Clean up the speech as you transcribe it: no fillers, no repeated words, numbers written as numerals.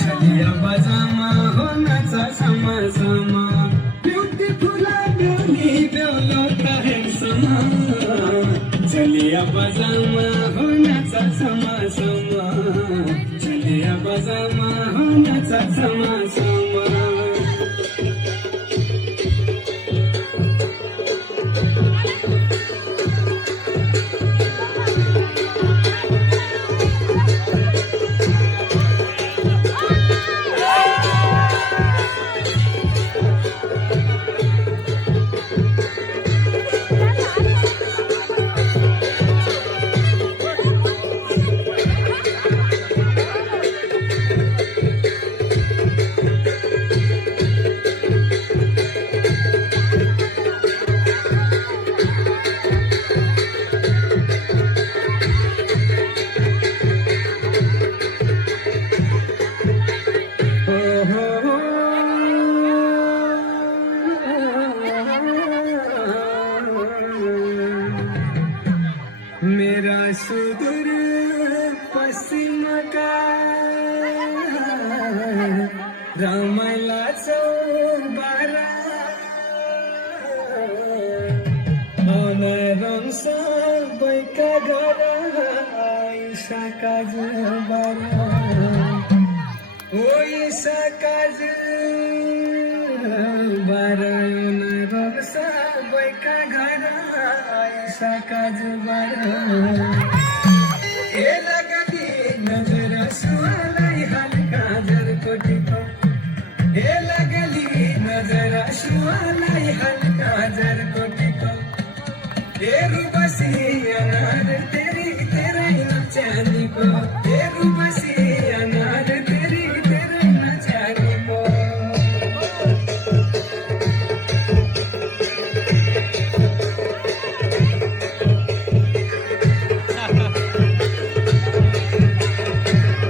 चलिया बजामा होनाचा समा समा ब्युटीफुल बेवलोता हँडसमा चलिया बजामा होनाचा समा समा चलिया बजामा होनाचा समा समा मेरा सुदूर पश्चिम का रामाला चौबारा अनरम सबैका घर आइसा काज बारा ओइसा काज बारा अनरम सबैका घर आइसा काज बारा